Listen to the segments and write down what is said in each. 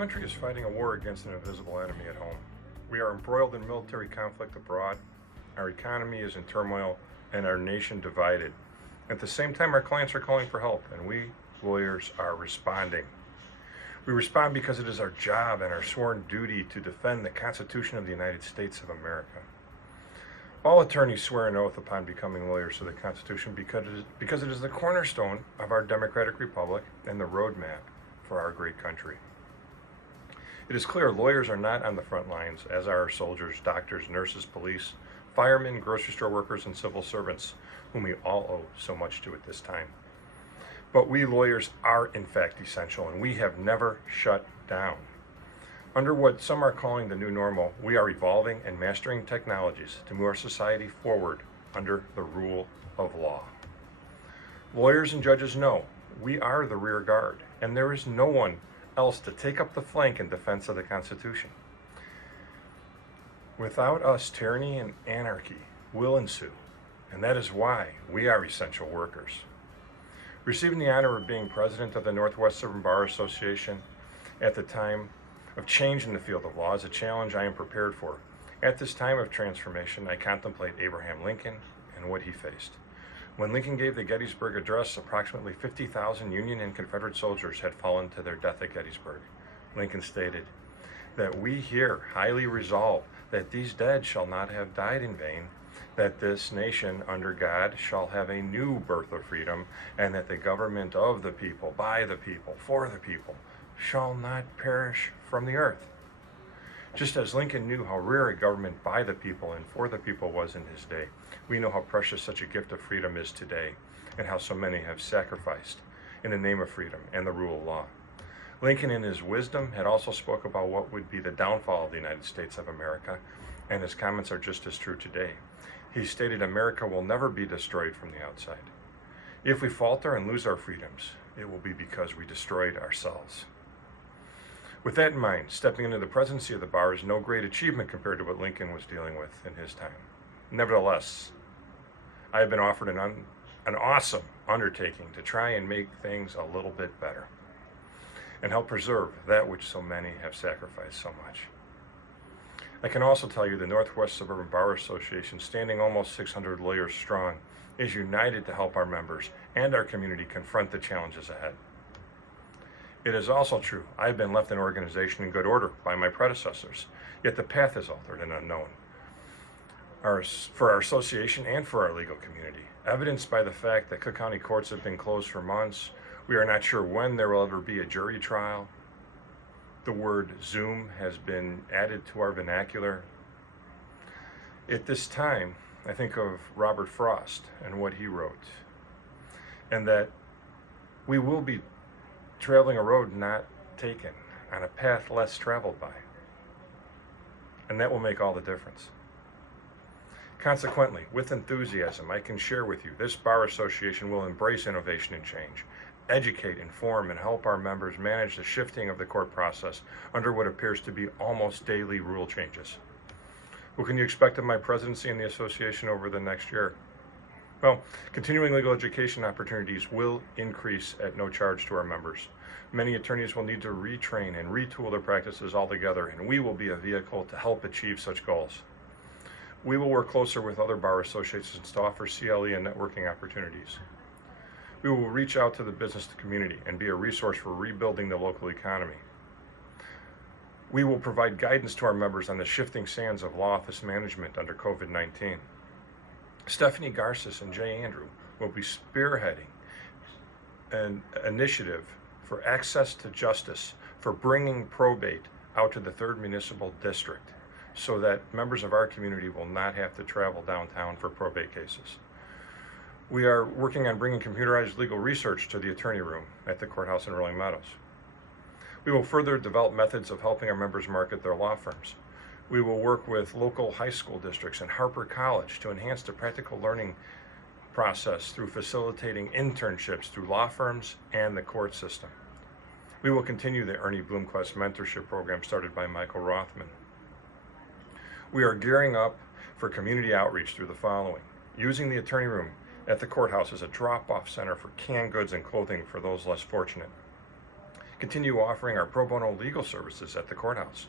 country is fighting a war against an invisible enemy at home. We are embroiled in military conflict abroad, our economy is in turmoil, and our nation divided. At the same time, our clients are calling for help, and we, lawyers, are responding. We respond because it is our job and our sworn duty to defend the Constitution of the United States of America. All attorneys swear an oath upon becoming lawyers to the Constitution because it is the cornerstone of our democratic republic and the roadmap for our great country. It is clear lawyers are not on the front lines, as are our soldiers, doctors, nurses, police, firemen, grocery store workers, and civil servants, whom we all owe so much to at this time. But we lawyers are in fact essential, and we have never shut down. Under what some are calling the new normal, we are evolving and mastering technologies to move our society forward under the rule of law. Lawyers and judges know we are the rear guard, and there is no one else to take up the flank in defense of the Constitution. Without us, tyranny and anarchy will ensue, and that is why we are essential workers. Receiving the honor of being president of the Northwest Suburban Bar Association at the time of change in the field of law is a challenge I am prepared for. At this time of transformation, I contemplate Abraham Lincoln and what he faced. When Lincoln gave the Gettysburg Address, approximately 50,000 Union and Confederate soldiers had fallen to their death at Gettysburg. Lincoln stated that we here highly resolve that these dead shall not have died in vain, that this nation under God shall have a new birth of freedom, and that the government of the people, by the people, for the people, shall not perish from the earth. Just as Lincoln knew how rare a government by the people and for the people was in his day, we know how precious such a gift of freedom is today, and how so many have sacrificed in the name of freedom and the rule of law. Lincoln, in his wisdom, had also spoke about what would be the downfall of the United States of America, and his comments are just as true today. He stated, America will never be destroyed from the outside. If we falter and lose our freedoms, it will be because we destroyed ourselves. With that in mind, stepping into the presidency of the bar is no great achievement compared to what Lincoln was dealing with in his time. Nevertheless, I have been offered an awesome undertaking to try and make things a little bit better and help preserve that which so many have sacrificed so much. I can also tell you the Northwest Suburban Bar Association, standing almost 600 lawyers strong, is united to help our members and our community confront the challenges ahead. It is also true, I have been left an organization in good order by my predecessors, yet the path is altered and unknown. For our association and for our legal community, evidenced by the fact that Cook County courts have been closed for months, we are not sure when there will ever be a jury trial. The word Zoom has been added to our vernacular. At this time, I think of Robert Frost and what he wrote, and that we will be traveling a road not taken, on a path less traveled by. And that will make all the difference. Consequently, with enthusiasm, I can share with you this Bar Association will embrace innovation and change, educate, inform, and help our members manage the shifting of the court process under what appears to be almost daily rule changes. What can you expect of my presidency and the association over the next year? Well, continuing legal education opportunities will increase at no charge to our members. Many attorneys will need to retrain and retool their practices altogether, and we will be a vehicle to help achieve such goals. We will work closer with other bar associations to offer CLE and networking opportunities. We will reach out to the business community and be a resource for rebuilding the local economy. We will provide guidance to our members on the shifting sands of law office management under COVID-19. Stephanie Garces and Jay Andrew will be spearheading an initiative for access to justice, for bringing probate out to the 3rd Municipal District so that members of our community will not have to travel downtown for probate cases. We are working on bringing computerized legal research to the attorney room at the courthouse in Rolling Meadows. We will further develop methods of helping our members market their law firms. We will work with local high school districts and Harper College to enhance the practical learning process through facilitating internships through law firms and the court system. We will continue the Ernie Bloomquist mentorship program started by Michael Rothman. We are gearing up for community outreach through the following: using the attorney room at the courthouse as a drop-off center for canned goods and clothing for those less fortunate. continue offering our pro bono legal services at the courthouse.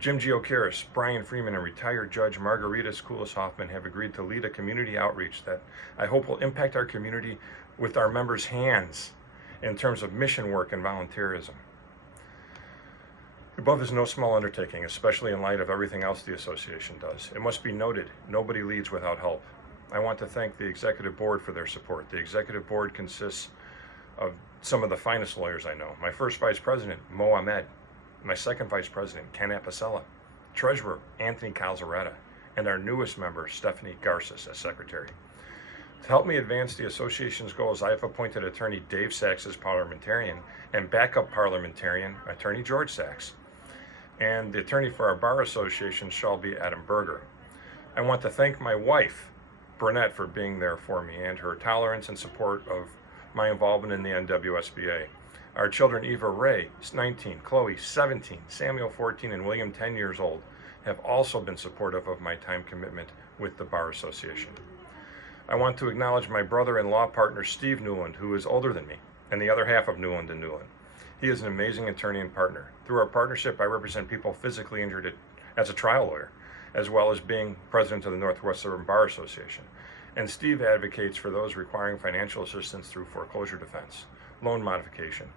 Jim Giocaris, Brian Freeman, and retired Judge Margarita Skoulas Hoffman have agreed to lead a community outreach that I hope will impact our community with our members' hands in terms of mission work and volunteerism. The above is no small undertaking, especially in light of everything else the association does. It must be noted, nobody leads without help. I want to thank the executive board for their support. The executive board consists of some of the finest lawyers I know. My first vice president, Mo Ahmed. My second vice president, Ken Apicella. Treasurer, Anthony Calzaretta. And our newest member, Stephanie Garces, as secretary. To help me advance the association's goals, I have appointed attorney Dave Sachs as parliamentarian and backup parliamentarian, attorney George Sachs. And the attorney for our bar association shall be Adam Berger. I want to thank my wife, Burnett, for being there for me and her tolerance and support of my involvement in the NWSBA. Our children, Eva Ray, 19, Chloe, 17, Samuel, 14, and William, 10 years old, have also been supportive of my time commitment with the Bar Association. I want to acknowledge my brother and law partner, Steve Newland, who is older than me, and the other half of Newland and Newland. He is an amazing attorney and partner. Through our partnership, I represent people physically injured as a trial lawyer, as well as being president of the Northwest Suburban Bar Association. And Steve advocates for those requiring financial assistance through foreclosure defense, loan modification,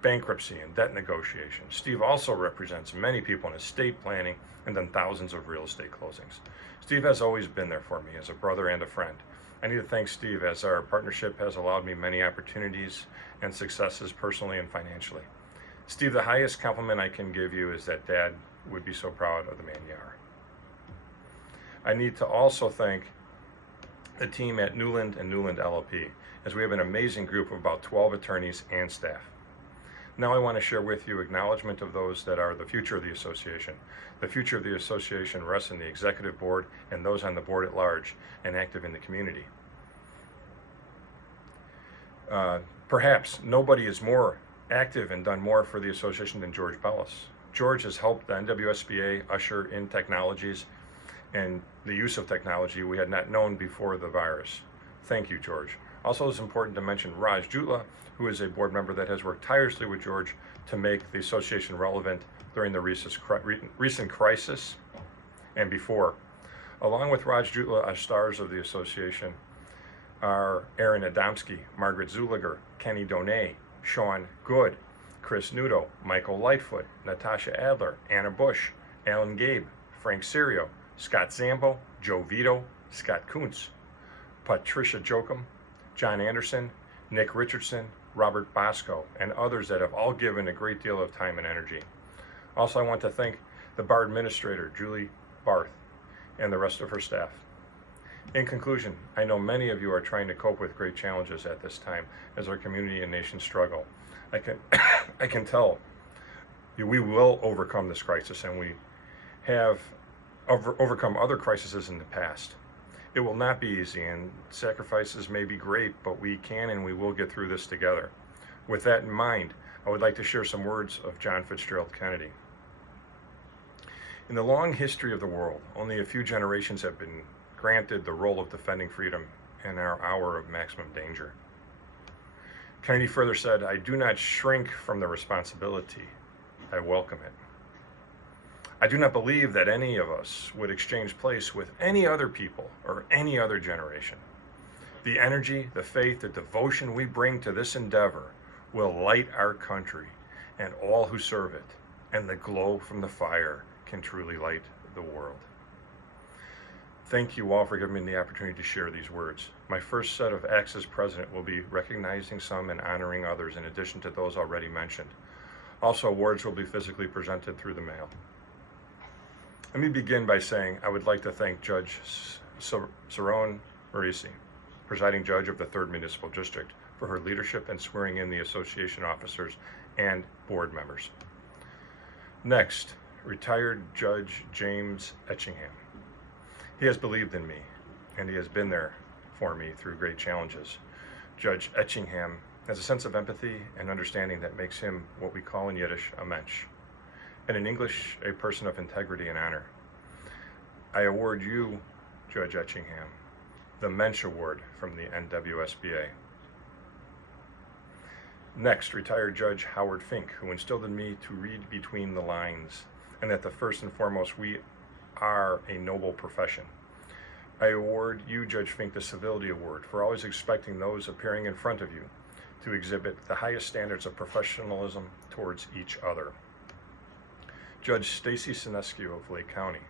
bankruptcy, and debt negotiation. Steve also represents many people in estate planning and done thousands of real estate closings. Steve has always been there for me as a brother and a friend. I need to thank Steve, as our partnership has allowed me many opportunities and successes personally and financially. Steve, the highest compliment I can give you is that Dad would be so proud of the man you are. I need to also thank the team at Newland and Newland LLP, as we have an amazing group of about 12 attorneys and staff. Now I want to share with you acknowledgement of those that are the future of the association. The future of the association rests in the executive board and those on the board at large and active in the community. Perhaps nobody is more active and done more for the association than George Bellis. George has helped the NWSBA usher in technologies and the use of technology we had not known before the virus. Thank you, George. Also, it's important to mention Raj Jutla, who is a board member that has worked tirelessly with George to make the association relevant during the recent crisis and before. Along with Raj Jutla, our stars of the association are Aaron Adamski, Margaret Zuliger, Kenny Donay, Sean Good, Chris Nudo, Michael Lightfoot, Natasha Adler, Anna Bush, Alan Gabe, Frank Serio, Scott Zambo, Joe Vito, Scott Kuntz, Patricia Jochum, John Anderson, Nick Richardson, Robert Bosco, and others that have all given a great deal of time and energy. Also, I want to thank the bar administrator, Julie Barth, and the rest of her staff. In conclusion, I know many of you are trying to cope with great challenges at this time as our community and nation struggle. I can tell you we will overcome this crisis, and we have overcome other crises in the past. It will not be easy, and sacrifices may be great, but we can and we will get through this together. With that in mind, I would like to share some words of John Fitzgerald Kennedy. In the long history of the world, only a few generations have been granted the role of defending freedom in our hour of maximum danger. Kennedy further said, "I do not shrink from the responsibility, I welcome it. I do not believe that any of us would exchange place with any other people or any other generation. The energy, the faith, the devotion we bring to this endeavor will light our country and all who serve it, and the glow from the fire can truly light the world." Thank you all for giving me the opportunity to share these words. My first set of acts as president will be recognizing some and honoring others in addition to those already mentioned. Also, awards will be physically presented through the mail. Let me begin by saying I would like to thank Judge Saron Marisi, presiding judge of the 3rd Municipal District, for her leadership and swearing in the association officers and board members. Next, retired Judge James Etchingham. He has believed in me, and he has been there for me through great challenges. Judge Etchingham has a sense of empathy and understanding that makes him what we call in Yiddish a mensch, and in English, a person of integrity and honor. I award you, Judge Etchingham, the Mensch Award from the NWSBA. Next, retired Judge Howard Fink, who instilled in me to read between the lines, and that first and foremost, we are a noble profession. I award you, Judge Fink, the Civility Award for always expecting those appearing in front of you to exhibit the highest standards of professionalism towards each other. Judge Stacy Sinescu of Lake County,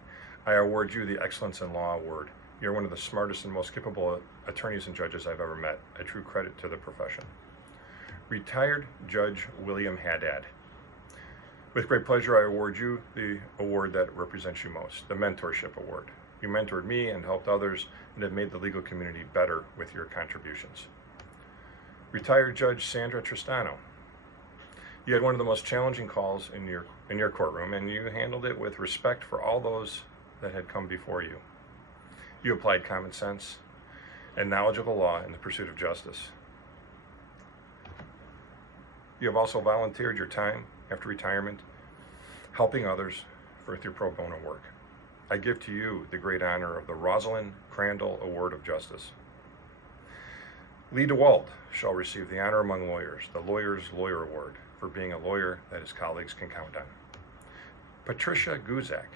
I award you the Excellence in Law Award. You're one of the smartest and most capable attorneys and judges I've ever met, a true credit to the profession. Retired Judge William Haddad, with great pleasure I award you the award that represents you most, the Mentorship Award. You mentored me and helped others and have made the legal community better with your contributions. Retired Judge Sandra Tristano, you had one of the most challenging calls in your courtroom, and you handled it with respect for all those that had come before you. You applied common sense and knowledge of the law in the pursuit of justice. You have also volunteered your time after retirement, helping others with your pro bono work. I give to you the great honor of the Rosalind Crandall Award of Justice. Lee DeWald shall receive the honor among lawyers, the Lawyer's Lawyer Award, for being a lawyer that his colleagues can count on. Patricia Guzak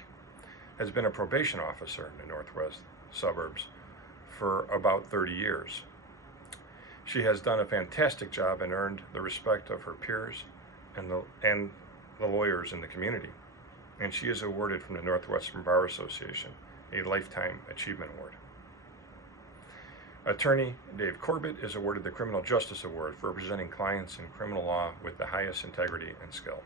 has been a probation officer in the Northwest suburbs for about 30 years. She has done a fantastic job and earned the respect of her peers and the lawyers in the community. And she is awarded from the Northwestern Bar Association a Lifetime Achievement Award. Attorney Dave Corbett is awarded the Criminal Justice Award for representing clients in criminal law with the highest integrity and skill.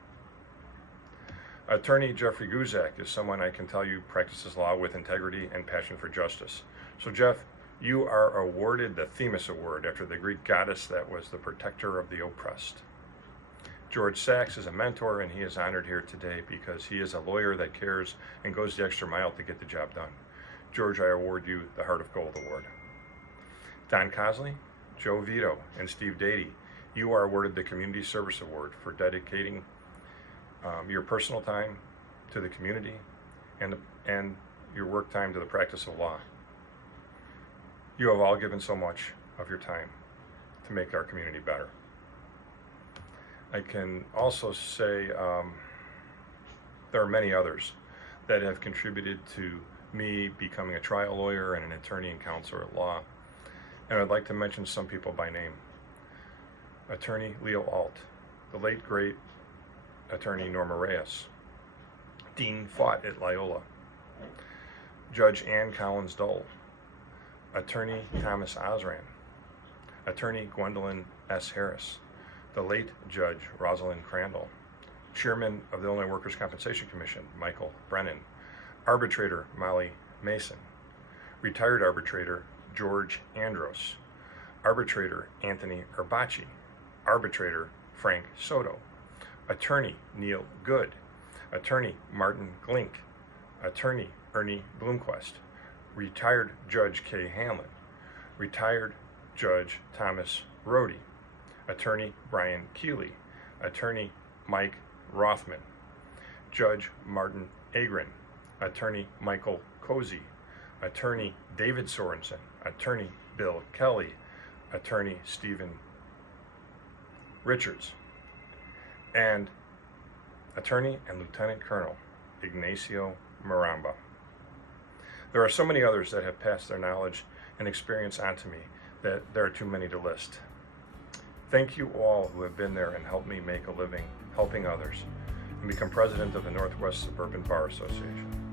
Attorney Jeffrey Guzak is someone I can tell you practices law with integrity and passion for justice. So Jeff, you are awarded the Themis Award after the Greek goddess that was the protector of the oppressed. George Sachs is a mentor, and he is honored here today because he is a lawyer that cares and goes the extra mile to get the job done. George, I award you the Heart of Gold Award. Don Cosley, Joe Vito, and Steve Dady, you are awarded the Community Service Award for dedicating your personal time to the community and your work time to the practice of law. You have all given so much of your time to make our community better. I can also say there are many others that have contributed to me becoming a trial lawyer and an attorney and counselor at law. And I'd like to mention some people by name. Attorney Leo Alt, the late great attorney Norma Reyes, Dean Fought at Loyola, Judge Ann Collins Dole, Attorney Thomas Osran, Attorney Gwendolyn S. Harris, the late Judge Rosalind Crandall, Chairman of the Illinois Workers' Compensation Commission, Michael Brennan, Arbitrator Molly Mason, retired arbitrator George Andros, Arbitrator Anthony Erbacci, Arbitrator Frank Soto, Attorney Neil Good, Attorney Martin Glink, Attorney Ernie Bloomquist, retired Judge Kay Hanlon, retired Judge Thomas Rohde, Attorney Brian Keeley, Attorney Mike Rothman, Judge Martin Agrin, Attorney Michael Cozy, Attorney David Sorensen, Attorney Bill Kelly, Attorney Stephen Richards, and Attorney and Lieutenant Colonel Ignacio Maramba. There are so many others that have passed their knowledge and experience onto me that there are too many to list. Thank you all who have been there and helped me make a living helping others and become president of the Northwest Suburban Bar Association.